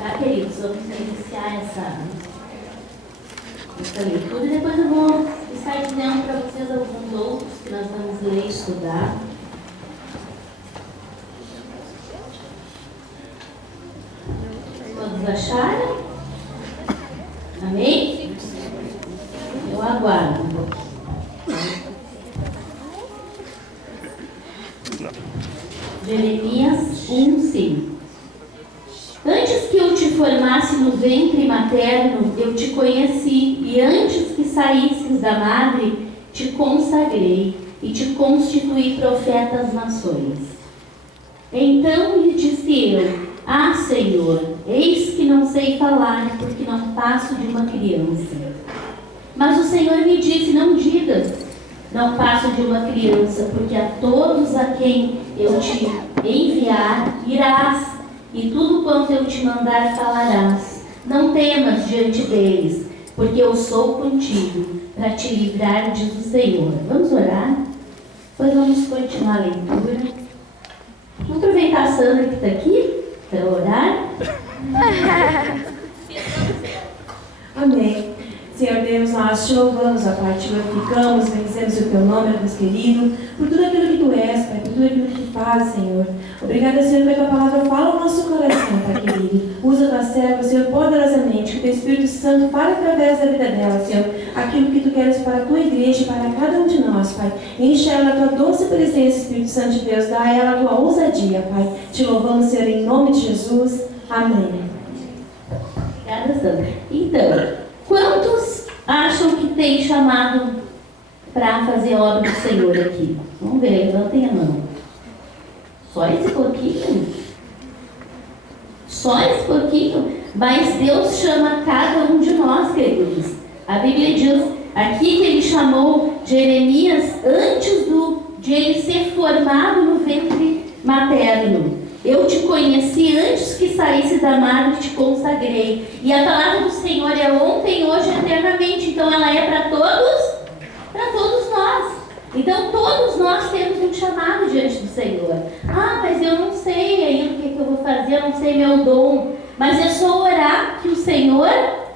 Tá, queridos? Vamos iniciar essa leitura e depois eu vou estar dizendo para vocês alguns outros que nós vamos ler e estudar. Todos acharam? Amém? Eu aguardo um pouquinho. Jeremias 1:5. Antes que eu te formasse no ventre materno, eu te conheci, e antes que saísses da madre, te consagrei e te constituí profeta às nações. Então lhe disse eu: Ah, Senhor, eis que não sei falar, porque não passo de uma criança. Mas o Senhor me disse: Não digas, não passo de uma criança, porque a todos a quem eu te enviar, irás, e tudo quanto eu te mandar falarás. Não temas diante deles, porque eu sou contigo, para te livrar, diz o Senhor. Vamos orar? Depois vamos continuar a leitura. Vamos aproveitar a Sandra que está aqui, para orar. Amém. Senhor Deus, nós te louvamos, ó Pai, te glorificamos, bendizemos o teu nome, Deus querido, por tudo aquilo que tu és, Pai, por tudo aquilo que tu fazes, Senhor. Obrigada, Senhor, porque a tua palavra fala ao nosso coração, Pai querido. Usa a tua serva, Senhor, poderosamente, que o teu Espírito Santo fale através da vida dela, Senhor, aquilo que tu queres para a tua igreja, para cada um de nós, Pai. Enche ela da tua doce presença, Espírito Santo de Deus, dá a ela a tua ousadia, Pai. Te louvamos, Senhor, em nome de Jesus. Amém. Obrigada, Sandra. Então, quantos acham que tem chamado para fazer a obra do Senhor aqui? Vamos ver, levantem a mão. Só esse pouquinho? Só esse pouquinho? Mas Deus chama cada um de nós, queridos. A Bíblia diz aqui que Ele chamou Jeremias antes de ele ser formado no ventre materno. Eu te conheci antes que saísse da madre, te consagrei. E a palavra do Senhor é ontem, hoje e eternamente. Então ela é para todos nós. Então todos nós temos um chamado diante do Senhor. Ah, mas eu não sei ainda o que eu vou fazer, eu não sei meu dom. Mas é só orar que o Senhor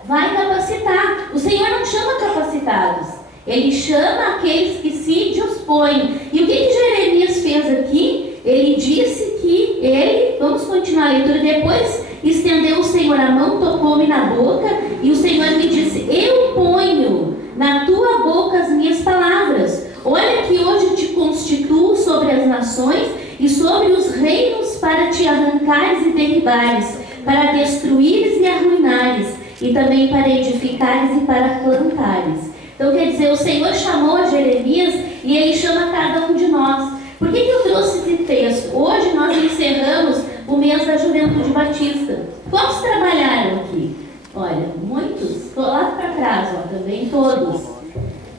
vai capacitar. O Senhor não chama capacitados, Ele chama aqueles que se dispõem. E o que Jeremias fez aqui? Ele disse que ele, vamos continuar a leitura, depois estendeu o Senhor a mão, tocou-me na boca, e o Senhor me disse: Eu ponho na tua boca as minhas palavras. Olha que hoje te constituo sobre as nações e sobre os reinos, para te arrancares e derribares, para destruires e arruinares, e também para edificares e para plantares. Então quer dizer, o Senhor chamou a Jeremias e Ele chama cada um de nós. Por que eu trouxe esse texto? Hoje nós encerramos o mês da Juventude Batista. Quantos trabalharam aqui? Olha, muitos. Estou lá para trás, ó, também todos.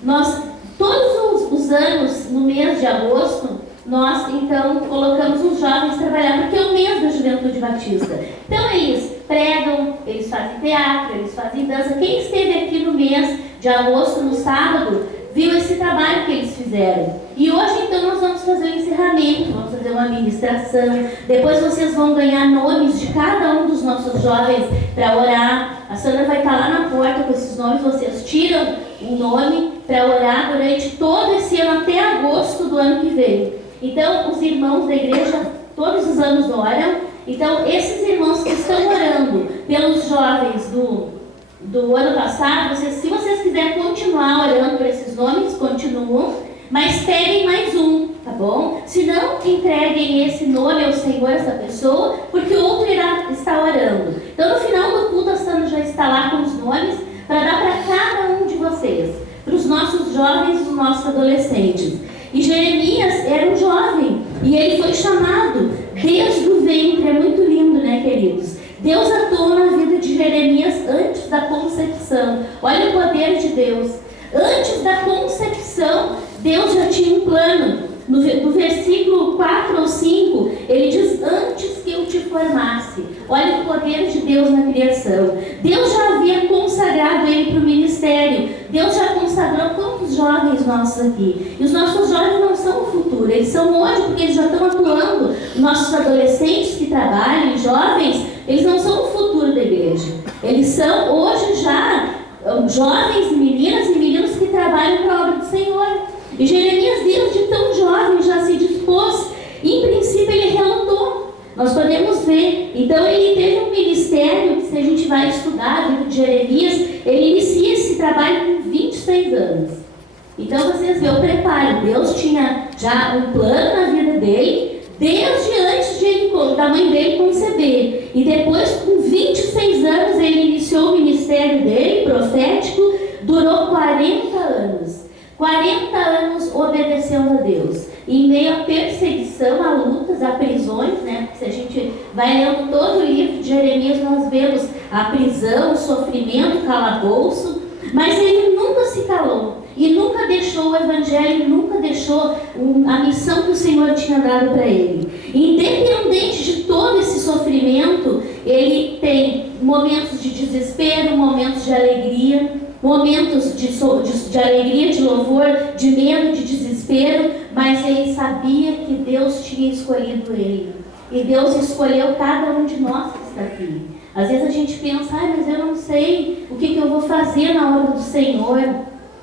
Nós, todos os anos, no mês de agosto, nós então colocamos os jovens trabalhar, porque é o mês da Juventude Batista. Então eles pregam, eles fazem teatro, eles fazem dança. Quem esteve aqui no mês de agosto, no sábado, viu esse trabalho que eles fizeram. E hoje então nós vamos fazer o encerramento, vamos fazer uma ministração. Depois vocês vão ganhar nomes de cada um dos nossos jovens para orar. A Sandra vai estar lá na porta com esses nomes. Vocês tiram um nome para orar durante todo esse ano, até agosto do ano que vem. Então os irmãos da igreja todos os anos oram. Então esses irmãos que estão orando pelos jovens do ano passado, se vocês quiserem continuar orando por esses nomes, continuam, mas peguem mais um, tá bom? Se não, entreguem esse nome ao Senhor, essa pessoa, porque outro irá estar orando. Então no final do culto a Sandra já está lá com os nomes, para dar para cada um de vocês, para os nossos jovens e os nossos adolescentes. E Jeremias era um jovem, e ele foi chamado desde o ventre. É muito lindo, né, queridos? Deus atuou na vida de Jeremias antes da concepção. Olha o poder de Deus. Antes da concepção, Deus já tinha um plano. No versículo 4 ou 5, ele diz: antes que eu te formasse. Olha o poder de Deus na criação. Deus já havia consagrado ele para o ministério. Deus já consagrou quantos jovens nossos aqui. E os nossos jovens não são o futuro, eles são hoje, porque eles já estão atuando. Nossos adolescentes que trabalham, jovens, eles não são o futuro da igreja. Eles são hoje já jovens meninas e meninos que trabalham para a obra do Senhor. E Jeremias, desde tão jovem, já se dispôs. Em princípio, ele relutou. Nós podemos ver. Então, ele teve um ministério, que se a gente vai estudar a vida de Jeremias, ele inicia esse trabalho com 26 anos. Então, vocês veem o preparo. Deus tinha já um plano na vida dele, desde antes da mãe dele conceber. E depois, com 26 anos, ele iniciou o ministério dele, profético, durou 40 anos. 40 anos obedecendo a Deus. Em meio à perseguição, a lutas, a prisões, né? Se a gente vai lendo todo o livro de Jeremias, nós vemos a prisão, o sofrimento, o calabouço, mas ele nunca se calou e nunca deixou o evangelho, nunca deixou a missão que o Senhor tinha dado para ele. Independente de todo esse sofrimento, ele tem momentos de desespero, momentos de alegria, momentos de alegria, de louvor, de medo, de desespero, mas ele sabia que Deus tinha escolhido ele. E Deus escolheu cada um de nós que está aqui. Às vezes a gente pensa, mas eu não sei o que eu vou fazer na obra do Senhor.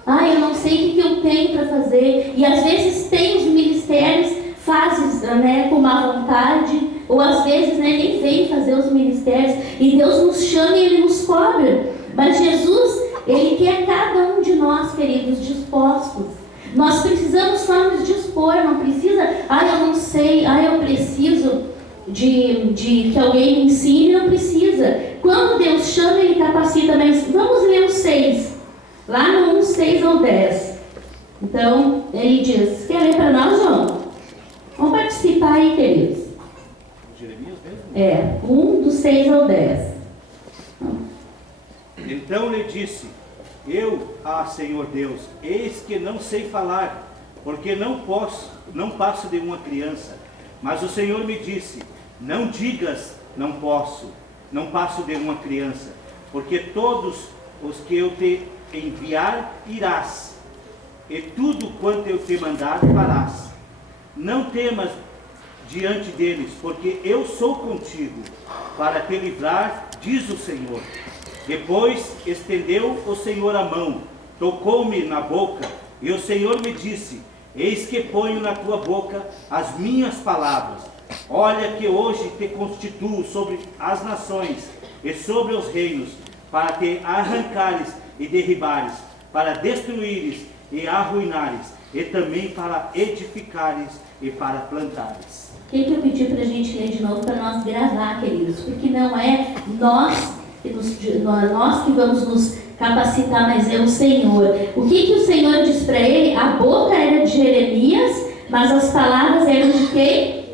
Eu não sei o que eu tenho para fazer. E às vezes tem os ministérios, fazes com má vontade, ou às vezes nem vem fazer os ministérios, e Deus nos chama e Ele nos cobra. Mas Jesus, Ele quer cada um de nós, queridos, dispostos. Nós precisamos só nos dispor, não precisa, eu não sei, eu preciso de que alguém me ensine, não precisa. Quando Deus chama, Ele capacita, mas vamos ler o 6, lá no 1, 6 ou 10. Então, Ele diz, quer ler para nós, João? Vamos participar aí, queridos. Jeremias mesmo? 1 do 6 ao 10. Então lhe disse, Senhor Deus, eis que não sei falar, porque não passo de uma criança. Mas o Senhor me disse, não digas, não passo de uma criança, porque todos os que eu te enviar irás, e tudo quanto eu te mandar farás. Não temas diante deles, porque eu sou contigo, para te livrar, diz o Senhor. Depois estendeu o Senhor a mão, tocou-me na boca, e o Senhor me disse, eis que ponho na tua boca as minhas palavras. Olha que hoje te constituo sobre as nações e sobre os reinos, para te arrancares e derribares, para destruíres e arruinares, e também para edificares e para plantares. O que eu pedi para a gente ler de novo, para nós gravar, queridos? Porque não é nós que vamos nos capacitar, mas é o Senhor. O que o Senhor diz para ele? A boca era de Jeremias, mas as palavras eram de quem?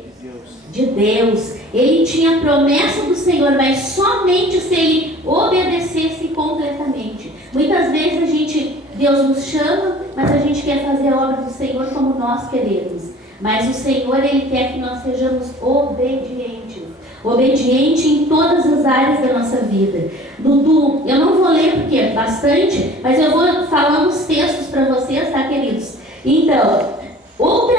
De Deus. Ele tinha a promessa do Senhor, mas somente se ele obedecesse completamente. Muitas vezes Deus nos chama, mas a gente quer fazer a obra do Senhor como nós queremos. Mas o Senhor, Ele quer que nós sejamos obedientes. Obediente em todas as áreas da nossa vida. Eu não vou ler porque é bastante, mas eu vou falando os textos para vocês, tá, queridos? Então, outro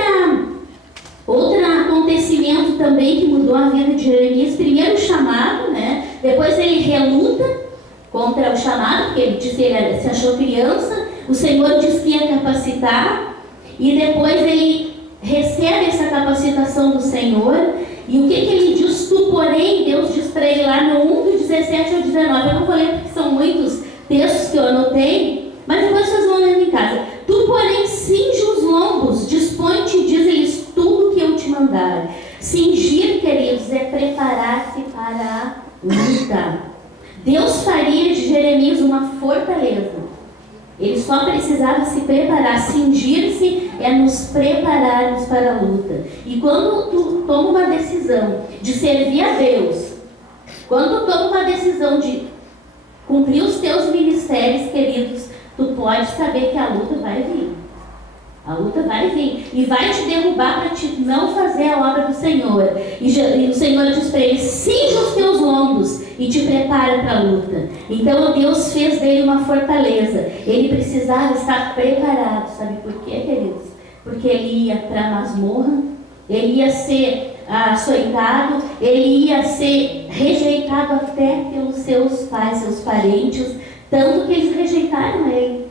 acontecimento também que mudou a vida de Jeremias, primeiro o chamado, né? Depois ele reluta contra o chamado, porque ele disse que ele se achou criança, o Senhor disse que ia capacitar, e depois ele recebe essa capacitação do Senhor. E o que ele diz? Tu, porém, Deus diz para ele lá no 1, do 17 ao 19. Eu não vou ler porque são muitos textos que eu anotei, mas depois vocês vão lendo em casa. Tu, porém, cinge os lombos, dispõe-te e diz-lhes tudo o que eu te mandar. Cingir, queridos, é preparar-se para a luta. Deus faria de Jeremias uma fortaleza. Ele só precisava se preparar. Cingir-se é nos prepararmos para a luta. E quando tu toma uma decisão de servir a Deus, quando tu toma uma decisão de cumprir os teus ministérios, queridos, tu pode saber que a luta vai vir. A luta vai vir e vai te derrubar para te não fazer a obra do Senhor. E o Senhor diz para ele, cinge os teus lombos e te prepara para a luta. Então Deus fez dele uma fortaleza. Ele precisava estar preparado. Sabe por quê, queridos? Porque ele ia para a masmorra, ele ia ser açoitado, ele ia ser rejeitado até pelos seus parentes, tanto que eles rejeitaram ele.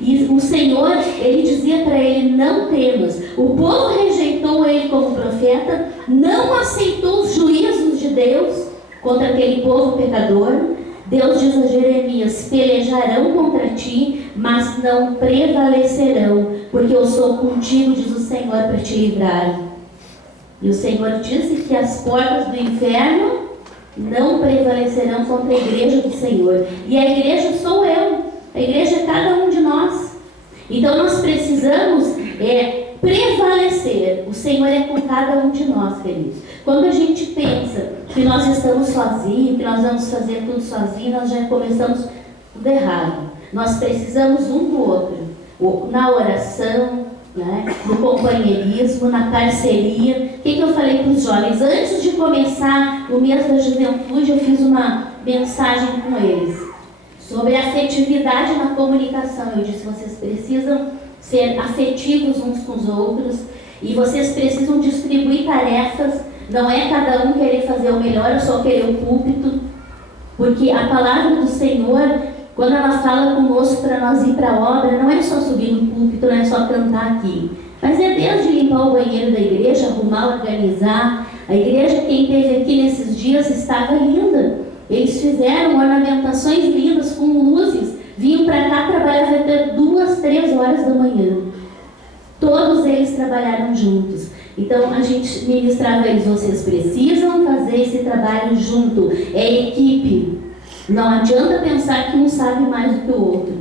E o Senhor, ele dizia para ele: não temas. O povo rejeitou ele como profeta, não aceitou os juízos de Deus contra aquele povo pecador. Deus diz a Jeremias: pelejarão contra ti, mas não prevalecerão, porque eu sou contigo, diz o Senhor, para te livrar. E o Senhor disse que as portas do inferno não prevalecerão contra a igreja do Senhor. E a igreja sou eu, a igreja é cada um de nós. Então nós precisamos prevalecer. O Senhor é com cada um de nós, queridos. Quando a gente pensa que nós estamos sozinhos, que nós vamos fazer tudo sozinhos, nós já começamos tudo errado. Nós precisamos um do outro, na oração, né, no companheirismo, na parceria. O que eu falei para os jovens? Antes de começar o mês da juventude, eu fiz uma mensagem com eles sobre afetividade na comunicação. Eu disse: vocês precisam ser afetivos uns com os outros e vocês precisam distribuir tarefas. Não é cada um querer fazer o melhor ou só querer o púlpito, porque a palavra do Senhor, quando ela fala conosco para nós ir para a obra, não é só subir no púlpito, não é só cantar aqui, mas é desde limpar o banheiro da igreja, arrumar, organizar. A igreja, quem esteve aqui nesses dias, estava linda. Eles fizeram ornamentações lindas com luzes, vinham para cá, trabalhavam até 2, 3 horas da manhã. Todos eles trabalharam juntos. Então a gente ministrava eles: vocês precisam fazer esse trabalho junto, é equipe. Não adianta pensar que um sabe mais do que o outro.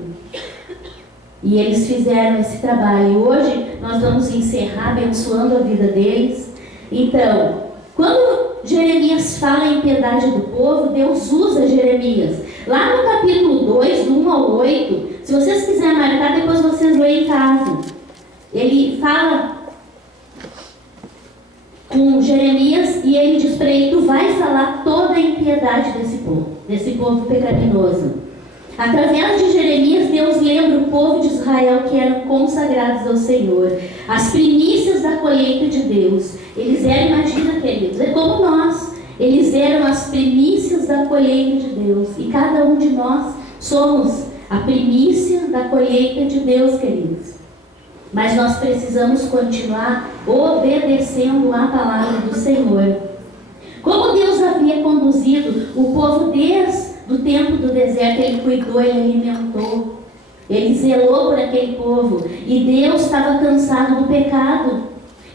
E eles fizeram esse trabalho. E hoje nós vamos encerrar abençoando a vida deles. Então, quando Jeremias fala em piedade do povo, Deus usa Jeremias. Lá no capítulo 2, do 1 ao 8, se vocês quiserem marcar, depois vocês leem em casa. Ele fala com Jeremias e ele diz para ele: tu vai falar toda a impiedade desse povo pecaminoso. Através de Jeremias, Deus lembra o povo de Israel que eram consagrados ao Senhor, as primícias da colheita de Deus. Eles eram, imagina, queridos, é como nós, eles eram as primícias da colheita de Deus, e cada um de nós somos a primícia da colheita de Deus, queridos. Mas nós precisamos continuar obedecendo a palavra do Senhor. Como Deus havia conduzido o povo desde o tempo do deserto, Ele cuidou, Ele alimentou, Ele zelou por aquele povo. E Deus estava cansado do pecado.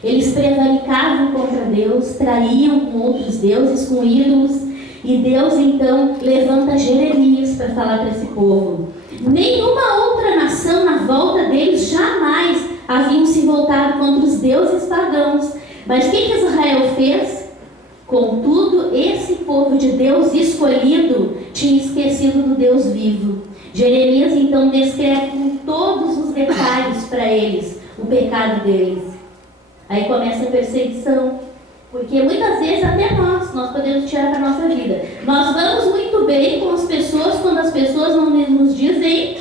Eles prevaricavam contra Deus, traíam com outros deuses, com ídolos. E Deus então levanta Jeremias para falar para esse povo. Nenhuma outra nação na volta deles jamais haviam se voltado contra os deuses pagãos. Mas o que Israel fez? Contudo, esse povo de Deus escolhido tinha esquecido do Deus vivo. Jeremias então descreve com todos os detalhes para eles o pecado deles. Aí começa a perseguição. Porque muitas vezes até nós podemos tirar para a nossa vida. Nós vamos muito bem com as pessoas quando as pessoas não nos dizem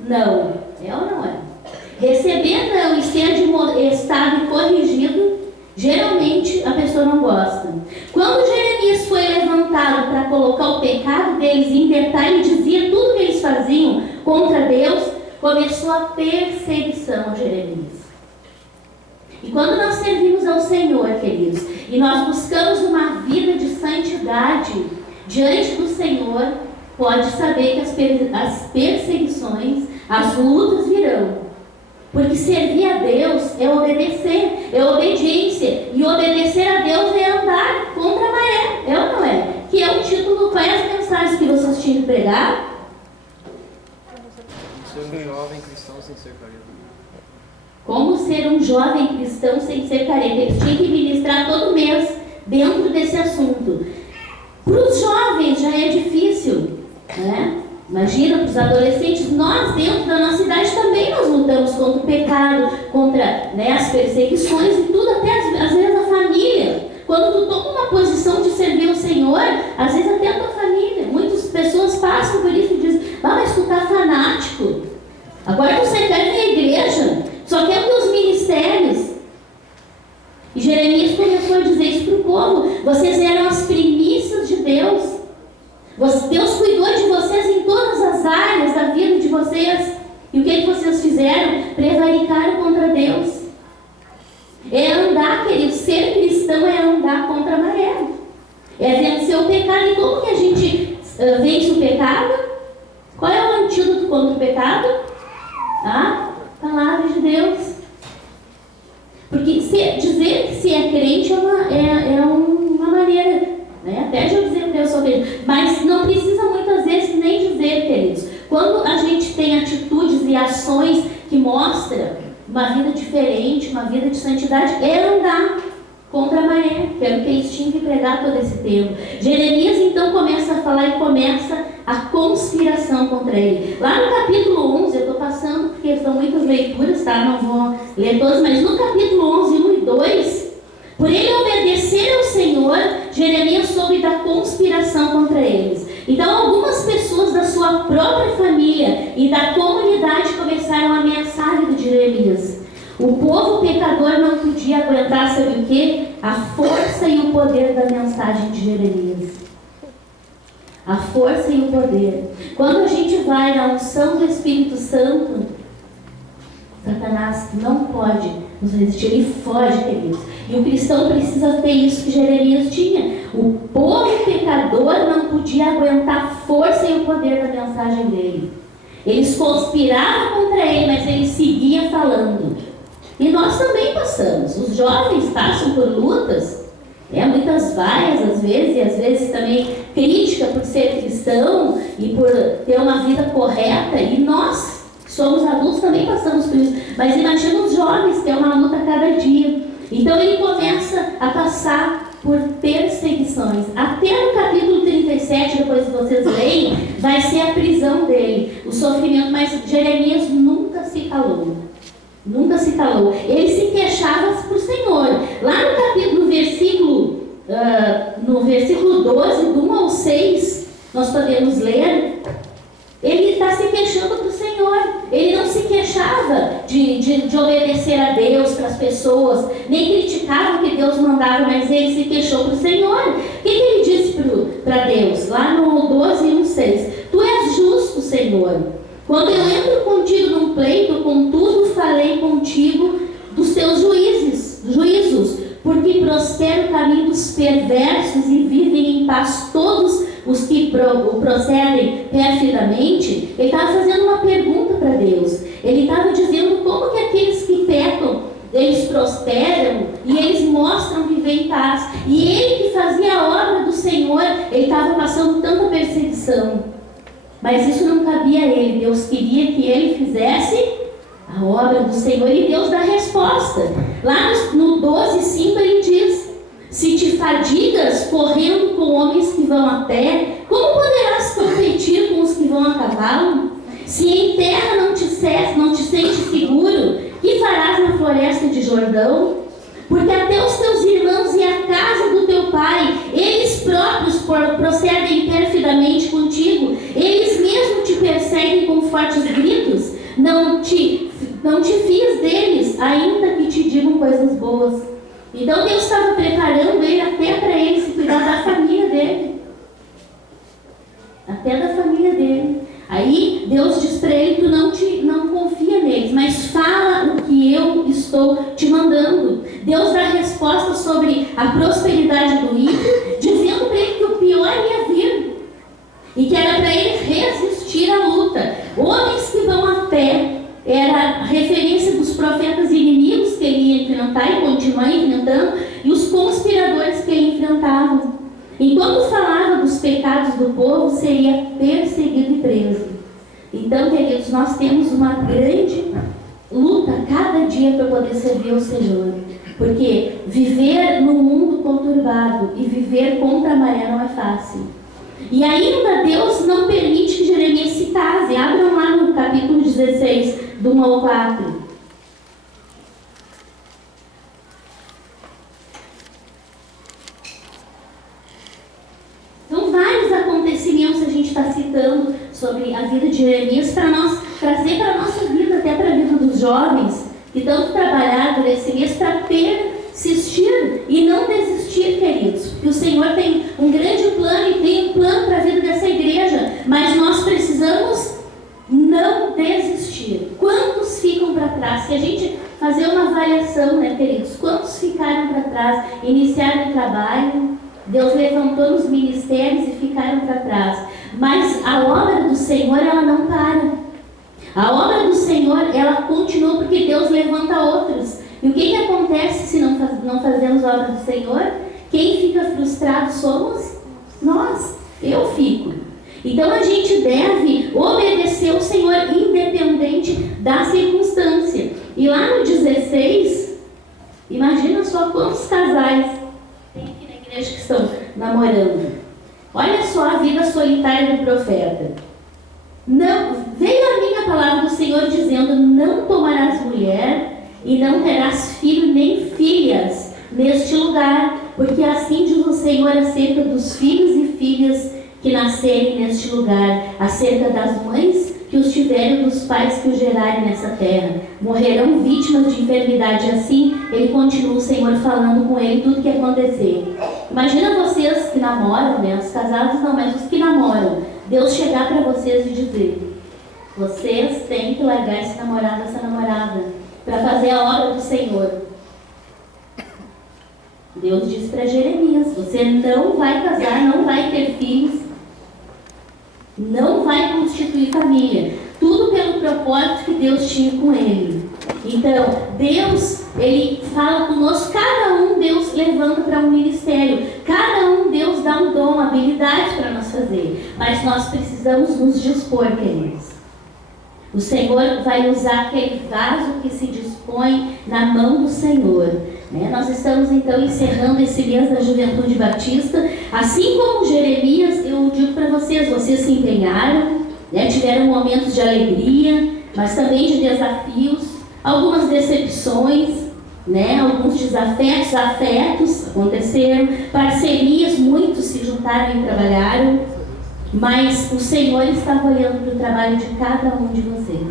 não. É ou não é? Receber não e ser de estado corrigido, geralmente a pessoa não gosta. Quando Jeremias foi levantado para colocar o pecado deles em detalhe, dizia tudo que eles faziam contra Deus, começou a perseguição a Jeremias. E quando nós servimos ao Senhor, queridos, e nós buscamos uma vida de santidade diante do Senhor, pode saber que as perseguições, as lutas virão. Porque servir a Deus é obedecer, é obediência. E obedecer a Deus é andar contra a maré, é ou não é? Que é o título, quais as mensagens que vocês tinham que pregar? Ser um jovem cristão sem ser careta. Como ser um jovem cristão sem ser careta. Eles tinham que ministrar todo mês dentro desse assunto. Para os jovens já é difícil, né? Imagina, para os adolescentes, nós dentro da nossa idade também nós lutamos contra o pecado, contra, né, as perseguições e tudo, até às vezes a família. Quando tu toma uma posição de servir o Senhor, às vezes até a tua família. Muitas pessoas passam por isso e dizem: mas tu tá fanático, agora tu serve na igreja, só quer os ministérios. E Jeremias começou a dizer isso para o povo: vocês eram as primícias de Deus. É vencer o pecado. E como que a gente vence o pecado? Qual é o antídoto contra o pecado? A palavra de Deus. Porque dizer que se é crente é uma maneira, né? Até já dizer que eu sou crente, mas não precisa muitas vezes nem dizer, queridos. Quando a gente tem atitudes e ações que mostram uma vida diferente, uma vida de santidade, é andar contra a maré, que era o que eles tinham que pregar todo esse tempo. Jeremias então começa a falar e começa a conspiração contra ele. Lá no capítulo 11, eu estou passando porque são muitas leituras, tá? Não vou ler todas, mas no capítulo 11, 1 e 2, por ele obedecer ao Senhor, Jeremias soube da conspiração contra eles. Então algumas pessoas da sua própria família e da comunidade começaram a ameaçar a vida de Jeremias. O povo pecador não podia aguentar, sabe o quê? A força e o poder da mensagem de Jeremias. A força e o poder. Quando a gente vai na unção do Espírito Santo, Satanás não pode nos resistir, ele foge, queridos. E o cristão precisa ter isso que Jeremias tinha. O povo pecador não podia aguentar a força e o poder da mensagem dele. Eles conspiravam contra ele, mas ele seguia falando. E nós também passamos. Os jovens passam por lutas, muitas vaias às vezes, e às vezes também crítica por ser cristão e por ter uma vida correta. E nós, que somos adultos, também passamos por isso. Mas imagina os jovens, que é uma luta a cada dia. Então ele começa a passar por perseguições. Até no capítulo 37, depois que vocês leem, vai ser a prisão dele, o sofrimento. Mas Jeremias nunca se calou. Nunca se calou. Ele se queixava para o Senhor. Lá no capítulo, no versículo 12, do 1 ao 6, nós podemos ler, ele está se queixando para o Senhor. Ele não se queixava de obedecer a Deus para as pessoas, nem criticava o que Deus mandava, mas ele se queixou para o Senhor. O que ele disse para Deus? Lá no 12, 1, 6. Tu és justo, Senhor. Quando eu entro contigo num pleito, contudo farei contigo dos teus juízos, porque prospera o caminho dos perversos e vivem em paz todos os que procedem perfidamente. Ele estava fazendo uma pergunta para Deus. Ele estava dizendo como que aqueles que pecam, eles prosperam e eles mostram viver em paz. E ele que fazia a obra do Senhor, ele estava passando tanta perseguição. Mas isso não cabia a ele. Deus queria que ele fizesse a obra do Senhor e Deus dá a resposta. Lá no 12:5 ele diz: se te fadigas correndo com homens que vão a pé, como poderás competir com os que vão a cavalo? Se em terra não te sentes seguro, que farás na floresta de Jordão? Porque até os teus irmãos e a casa do teu pai, eles próprios procedem perfidamente contigo, eles mesmos te perseguem com fortes gritos. Não te fies deles, ainda que te digam coisas boas. Então Deus estava preparando ele até para ele se cuidar da família dele. Até da família dele. Aí Deus diz para ele: tu não confia neles, mas fala o que eu estou te mandando. Deus dá resposta sobre a prosperidade do ímpio, dizendo para ele que o pior ia vir e que era para ele resistir à luta. Homens que vão a pé era a referência dos profetas inimigos que ele ia enfrentar e continuar enfrentando, e os conspiradores que ele enfrentava. Enquanto falava dos pecados do povo, seria perseguido e preso. Então, queridos, nós temos uma grande luta cada dia para poder servir ao Senhor. Porque viver num mundo conturbado e viver contra a maré não é fácil. E ainda Deus não permite que Jeremias se case. Abram lá no capítulo 16, do 1 ao 4. São vários acontecimentos que a gente está citando sobre a vida de Jeremias para nós trazer para a nossa vida, até para a vida dos jovens que tanto trabalharam nesse mês para persistir e não desistir, queridos. Porque o Senhor tem um grande plano e tem um plano para a vida dessa igreja, mas nós precisamos não desistir. Quantos ficam para trás? Se a gente fazer uma avaliação, né, queridos? Quantos ficaram para trás? Iniciaram o trabalho, Deus levantou nos ministérios e ficaram para trás. Mas a obra do Senhor, ela não para. A obra do Senhor, ela continua porque Deus levanta outros. E o que acontece se não fazemos a obra do Senhor? Quem fica frustrado somos nós. Eu fico. Então a gente deve obedecer o Senhor independente da circunstância. E lá no 16, imagina só quantos casais tem aqui na igreja que estão namorando. Olha só a vida solitária do profeta. Não, veio a mim a palavra do Senhor dizendo: não tomarás mulher e não terás filho nem filhas neste lugar, porque assim diz o Senhor acerca dos filhos e filhas que nascerem neste lugar, acerca das mães que os tiverem, dos pais que os gerarem nessa terra. Morrerão vítimas de enfermidade. Assim, ele continua, o Senhor, falando com ele tudo que acontecer. Imagina vocês que namoram, né? Os casados não, mas os que namoram. Deus chegar para vocês e dizer: vocês têm que largar esse namorado, essa namorada, para fazer a obra do Senhor. Deus disse para Jeremias: você não vai casar, não vai ter filhos, não vai constituir família. Tudo pelo propósito que Deus tinha com ele. Então, Deus, ele fala conosco, cada um Deus levanta para um ministério. Cada um Deus dá um dom, habilidade para nós fazer. Mas nós precisamos nos dispor, queridos. O Senhor vai usar aquele vaso que se dispõe na mão do Senhor. Nós estamos então encerrando esse mês da Juventude Batista. Assim como Jeremias, eu digo para vocês, vocês se empenharam, tiveram momentos de alegria, mas também de desafios, algumas decepções, alguns desafetos, afetos aconteceram, parcerias, muitos se juntaram e trabalharam, mas o Senhor estava olhando para o trabalho de cada um de vocês.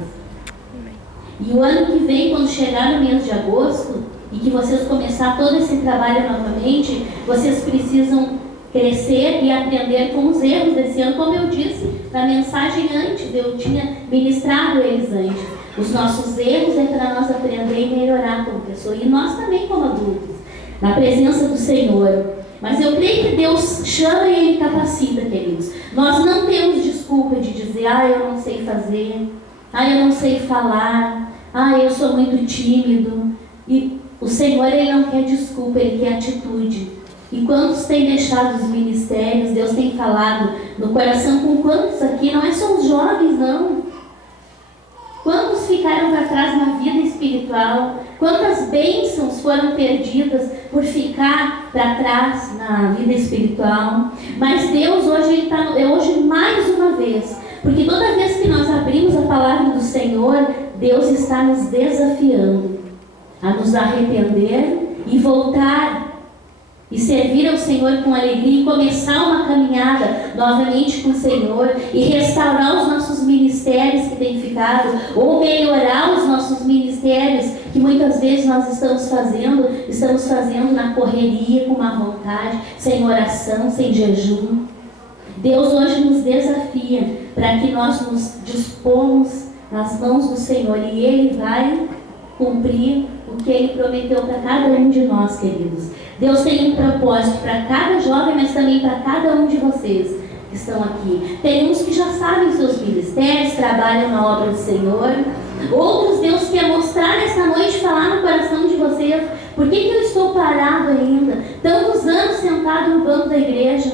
E o ano que vem, quando chegar no mês de agosto, e que vocês começar todo esse trabalho novamente, vocês precisam crescer e aprender com os erros desse ano. Como eu disse na mensagem antes, eu tinha ministrado eles antes. Os nossos erros é para nós aprender e melhorar como pessoa, e nós também como adultos, na presença do Senhor. Mas eu creio que Deus chama e Ele capacita, queridos. Nós não temos desculpa de dizer: eu não sei fazer, eu não sei falar, eu sou muito tímido. E o Senhor, Ele não quer desculpa, Ele quer atitude. E quantos têm deixado os ministérios? Deus tem falado no coração com quantos aqui? Não é só os jovens, não. Quantos ficaram para trás na vida espiritual? Quantas bênçãos foram perdidas por ficar para trás na vida espiritual? Mas Deus hoje, Ele está hoje mais uma vez, porque toda vez que nós abrimos a palavra do Senhor, Deus está nos desafiando a nos arrepender e voltar e servir ao Senhor com alegria e começar uma caminhada novamente com o Senhor e restaurar os nossos ministérios que têm ficado, ou melhorar os nossos ministérios que muitas vezes nós estamos fazendo na correria, com má vontade, sem oração, sem jejum. Deus hoje nos desafia para que nós nos dispomos nas mãos do Senhor, e Ele vai cumprir o que Ele prometeu para cada um de nós, queridos. Deus tem um propósito para cada jovem, mas também para cada um de vocês que estão aqui. Tem uns que já sabem seus ministérios, trabalham na obra do Senhor. Outros Deus quer mostrar nessa noite, falar no coração de vocês: por que eu estou parado ainda? Tantos anos sentado no banco da igreja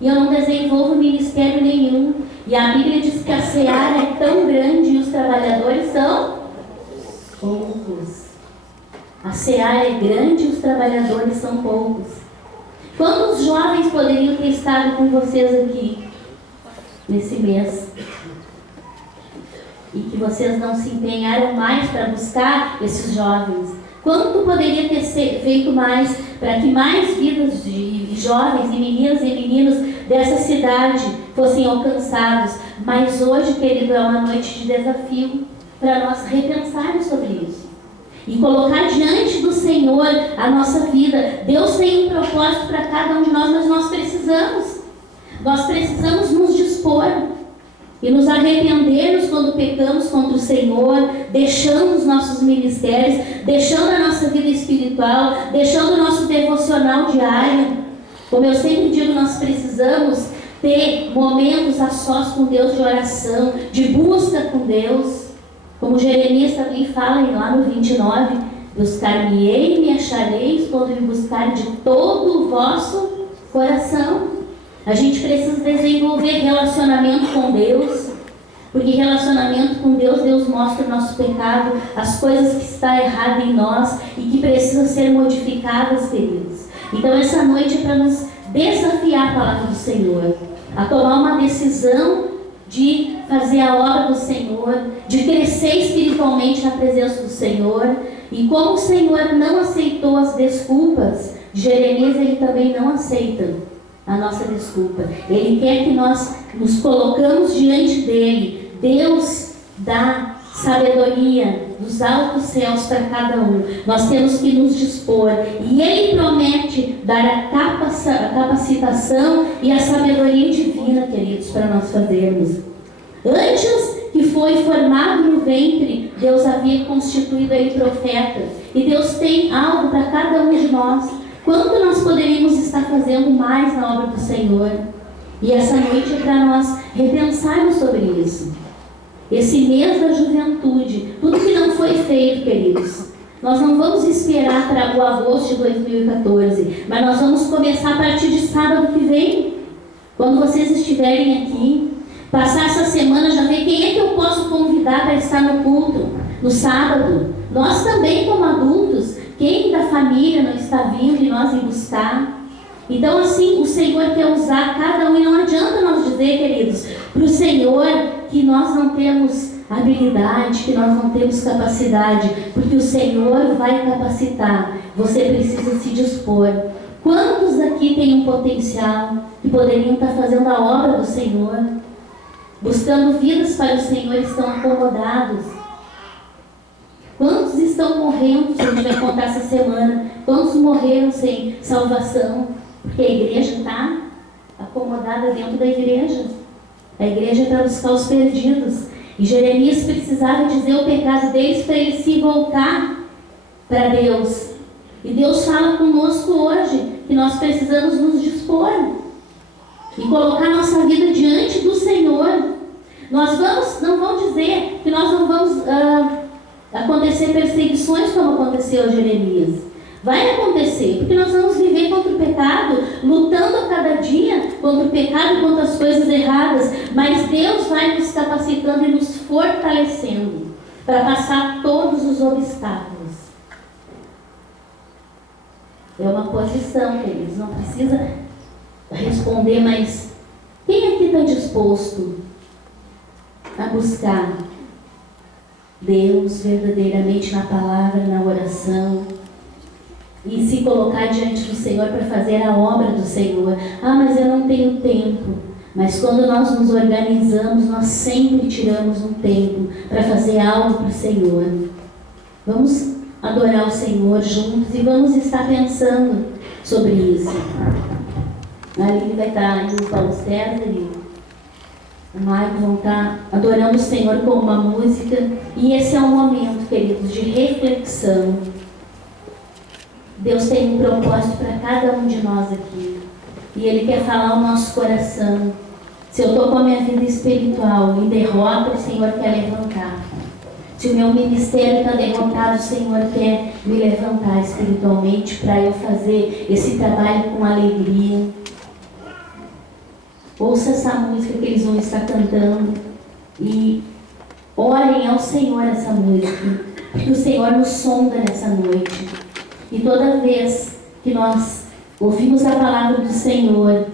e eu não desenvolvo ministério nenhum. E a Bíblia diz que a seara é tão grande e os trabalhadores são poucos. A seara é grande e os trabalhadores são poucos. Quantos jovens poderiam ter estado com vocês aqui nesse mês? E que vocês não se empenharam mais para buscar esses jovens? Quanto poderia ter feito mais para que mais vidas de jovens e meninas e meninos dessa cidade fossem alcançados? Mas hoje, querido, é uma noite de desafio para nós repensarmos sobre isso e colocar diante do Senhor a nossa vida. Deus tem um propósito para cada um de nós, mas nós precisamos nos dispor e nos arrependermos quando pecamos contra o Senhor, deixando os nossos ministérios, deixando a nossa vida espiritual, deixando o nosso devocional diário. Como eu sempre digo, nós precisamos ter momentos a sós com Deus de oração, de busca com Deus. Como Jeremias também fala lá no 29, buscar-me-ei e me achareis quando me buscar de todo o vosso coração. A gente precisa desenvolver relacionamento com Deus, porque relacionamento com Deus, Deus mostra o nosso pecado, as coisas que estão erradas em nós e que precisam ser modificadas, queridos. Então essa noite é para nos desafiar a palavra do Senhor, a tomar uma decisão de fazer a obra do Senhor, de crescer espiritualmente na presença do Senhor. E como o Senhor não aceitou as desculpas de Jeremias, Ele também não aceita a nossa desculpa. Ele quer que nós nos colocamos diante dEle. Deus dá sabedoria dos altos céus para cada um. Nós temos que nos dispor. E Ele promete dar a capacitação e a sabedoria divina, queridos, para nós fazermos. Antes que foi formado no ventre, Deus havia constituído ele profeta. E Deus tem algo para cada um de nós. Quanto nós poderíamos estar fazendo mais na obra do Senhor? E essa noite é para nós repensarmos sobre isso. Esse mês da juventude, tudo que não foi feito, queridos, nós não vamos esperar para o agosto de 2014, mas nós vamos começar a partir de sábado que vem. Quando vocês estiverem aqui, passar essa semana, já ver quem é que eu posso convidar para estar no culto, no sábado. Nós também, como adultos, quem da família não está vindo e nós ir buscar. Então assim, o Senhor quer usar cada um, e não adianta nós dizer, queridos, para o Senhor que nós não temos habilidade, que nós não temos capacidade, porque o Senhor vai capacitar. Você precisa se dispor. Quantos aqui têm um potencial que poderiam estar fazendo a obra do Senhor, buscando vidas para o Senhor, estão acomodados? Quantos estão morrendo? A gente vai contar essa semana. Quantos morreram sem salvação? Porque a igreja está acomodada dentro da igreja. A igreja é para buscar os perdidos. E Jeremias precisava dizer o pecado deles para ele se voltar para Deus. E Deus fala conosco hoje que nós precisamos nos dispor e colocar nossa vida diante do Senhor. Não vão dizer que nós não vamos acontecer perseguições como aconteceu a Jeremias. Vai acontecer, porque nós vamos viver contra o pecado, lutando a cada dia contra o pecado, contra as coisas erradas, mas Deus vai nos capacitando e nos fortalecendo para passar todos os obstáculos. É uma posição, queridos, não precisa responder, mas quem aqui está disposto a buscar Deus verdadeiramente na palavra, na oração, e se colocar diante do Senhor para fazer a obra do Senhor? Ah, mas eu não tenho tempo. Mas quando nós nos organizamos, nós sempre tiramos um tempo para fazer algo para o Senhor. Vamos adorar o Senhor juntos e vamos estar pensando sobre isso. A Aline vai estar indo, o Paulo César e o Marco vão estar adorando o Senhor com uma música. E esse é um momento, queridos, de reflexão. Deus tem um propósito para cada um de nós aqui. E Ele quer falar ao nosso coração. Se eu estou com a minha vida espiritual em derrota, o Senhor quer levantar. Se o meu ministério está derrotado, o Senhor quer me levantar espiritualmente para eu fazer esse trabalho com alegria. Ouça essa música que eles vão estar cantando e orem ao Senhor essa música, porque o Senhor nos sonda nessa noite. E toda vez que nós ouvimos a palavra do Senhor,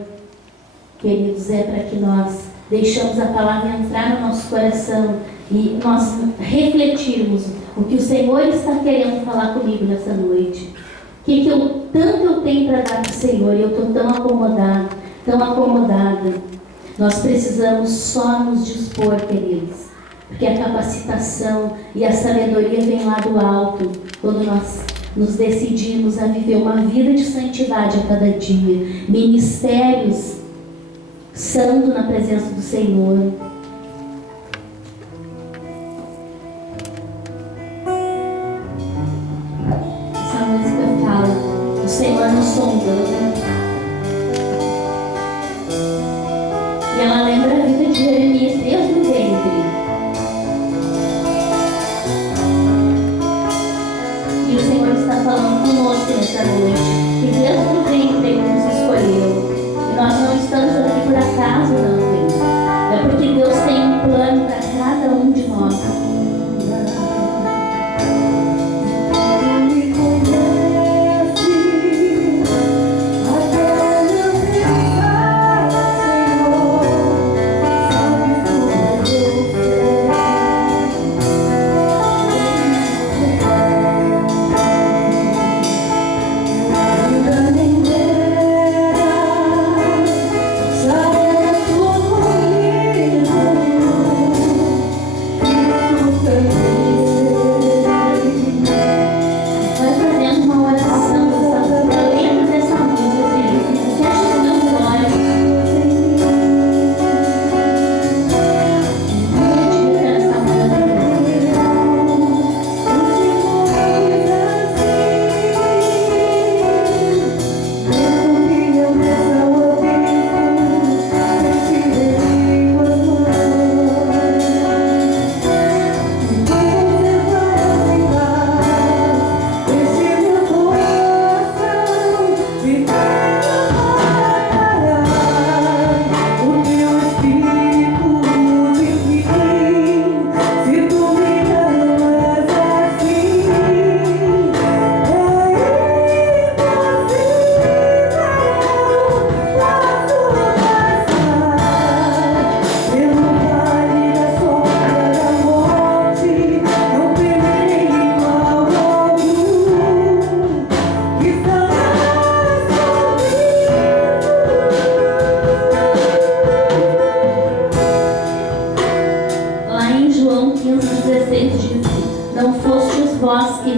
queridos, é para que nós deixamos a palavra entrar no nosso coração e nós refletirmos o que o Senhor está querendo falar comigo nessa noite. O que tanto eu tenho para dar para o Senhor e eu estou tão acomodado, tão acomodada. Nós precisamos só nos dispor, queridos, porque a capacitação e a sabedoria vem lá do alto, quando nós nos decidimos a viver uma vida de santidade a cada dia, ministérios santo na presença do Senhor. Essa música fala, o Senhor nos sondando. ela lembra a vida de Jeremias desde o ventre. E o Senhor está falando conosco nessa noite, que desde o ventre Ele nos escolheu. E nós não estamos aqui por acaso, não, querido. É porque Deus tem um plano para cada um de nós.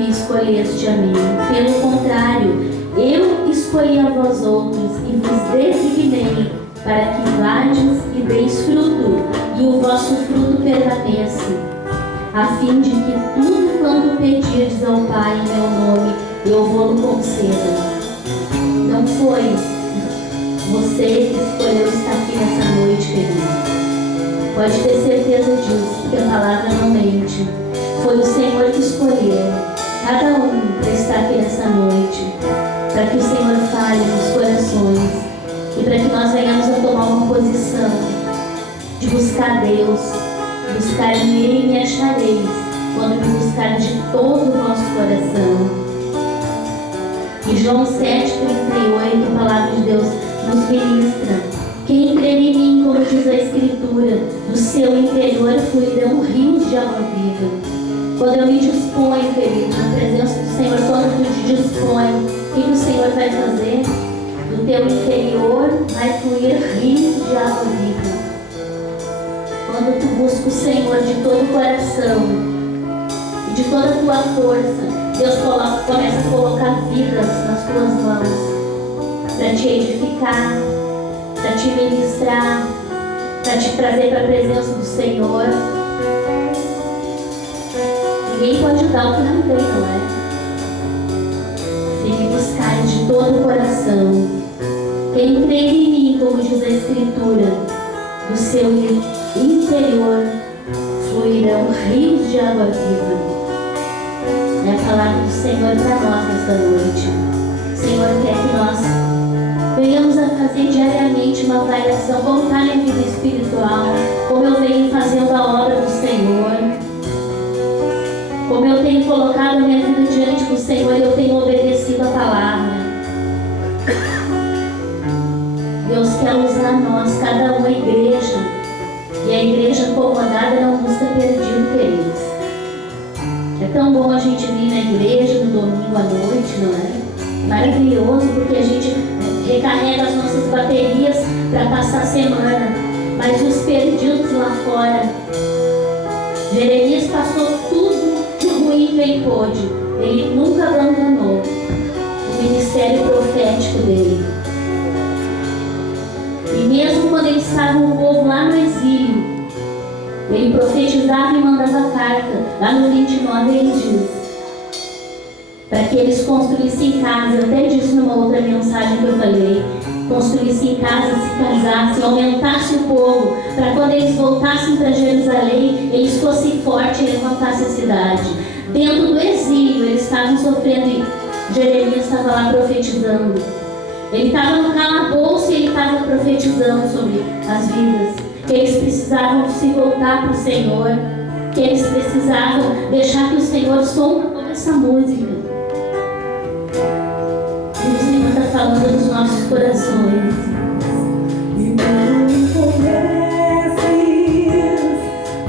Escolheste a mim, pelo contrário, eu escolhi a vós outros e vos designei para que vades e deis fruto, e o vosso fruto permaneça, a fim de que tudo quanto pedirdes ao Pai em meu nome, eu vou-lo conceda. Não foi você que escolheu estar aqui nessa noite, querido. Pode ter certeza disso, porque a palavra não mente. Foi o Senhor que escolheu cada um para estar aqui nessa noite, para que o Senhor fale nos corações e para que nós venhamos a tomar uma posição de buscar Deus, buscar em Ele me achareis, quando me buscar de todo o vosso coração. E João 7,38, a palavra de Deus nos ministra: quem crer em mim, como diz a Escritura, do seu interior fluirão rios de água viva. Quando eu me disponho, querido, na presença do Senhor, quando tu te dispõe, o que o Senhor vai fazer? Do teu interior vai fluir rios de água viva. Quando tu busca o Senhor de todo o coração e de toda a tua força, Deus começa a colocar vidas nas tuas mãos para te edificar, para te ministrar, para te trazer para a presença do Senhor. Ninguém pode dar o que não tem, não é? Se me buscarem de todo o coração, quem crê em mim, como diz a Escritura, do seu interior fluirão rios de água viva. É a palavra do Senhor para nós nesta noite. O Senhor quer que nós venhamos a fazer diariamente uma avaliação, como está a minha vida espiritual, como eu venho fazendo a obra do Senhor, como eu tenho colocado a minha vida diante do Senhor e eu tenho obedecido a palavra. Deus quer usar nós, cada uma igreja, e a igreja acomodada não busca perdido, queridos. É tão bom a gente vir na igreja no domingo à noite, não é? Maravilhoso, porque a gente recarrega as nossas baterias para passar a semana. Mas os perdidos lá fora, Jeremias passou tudo ruim que ele pôde. Ele nunca abandonou o ministério profético dele. E mesmo quando ele estava o povo lá no exílio, ele profetizava e mandava carta. Lá no 29 ele diz para que eles construíssem casa. Eu até disse numa outra mensagem que eu falei construíssem casas, se casassem, aumentassem o povo, para quando eles voltassem para Jerusalém, eles fossem fortes e levantassem a cidade. Dentro do exílio, eles estavam sofrendo e Jeremias estava lá profetizando. Ele estava no calabouço e ele estava profetizando sobre as vidas, que eles precisavam se voltar para o Senhor, que eles precisavam deixar que o Senhor sonhe toda essa música. E o Senhor está falando dos nossos corações. E não me conheces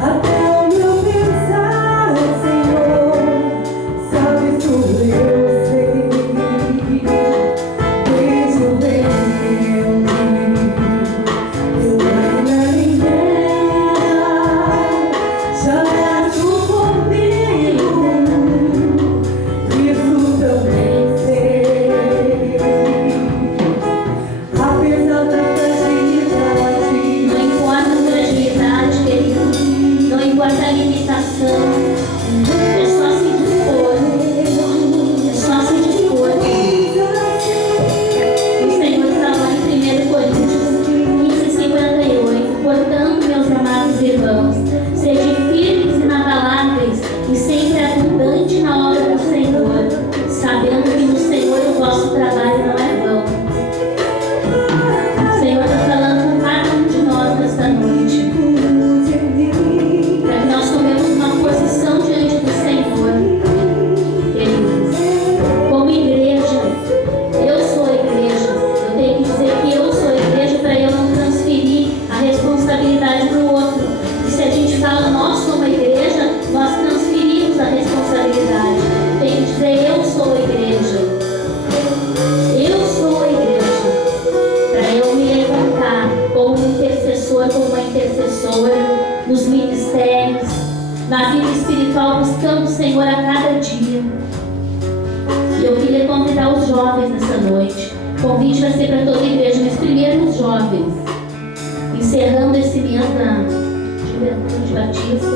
até o meu pensar, Senhor. Sabes tudo, eu sei. Desde o ventre eu ainda ninguém. Já és tu comigo. Isso também sei. Apesar da fragilidade, Não importa a fragilidade, querido, não importa a limitação, é só se dispor, é só se dispor. O Senhor fala em 1 Coríntios 15:58, portanto, meus amados irmãos, sede firmes e inabaláveis e sempre abundantes na obra do Senhor, sabendo que no Senhor o vosso trabalho não é vão. O Senhor está falando com cada um de nós nesta noite, para que nós tomemos uma posição diante do Senhor, queridos. Como igreja, eu sou a igreja. Eu tenho que dizer que eu sou a igreja para eu não transferir a responsabilidade para o outro. E se a gente fala nós somos a igreja, nós transferimos a responsabilidade. Tem que dizer eu sou a igreja. Eu sou a igreja. Para eu me levantar como um intercessor, como uma intercessora nos ministérios, na vida espiritual, buscando o Senhor a cada dia. E eu queria convidar os jovens nessa noite. O convite vai ser para toda a igreja, mas primeiro os jovens. Encerrando esse mês da juventude batista.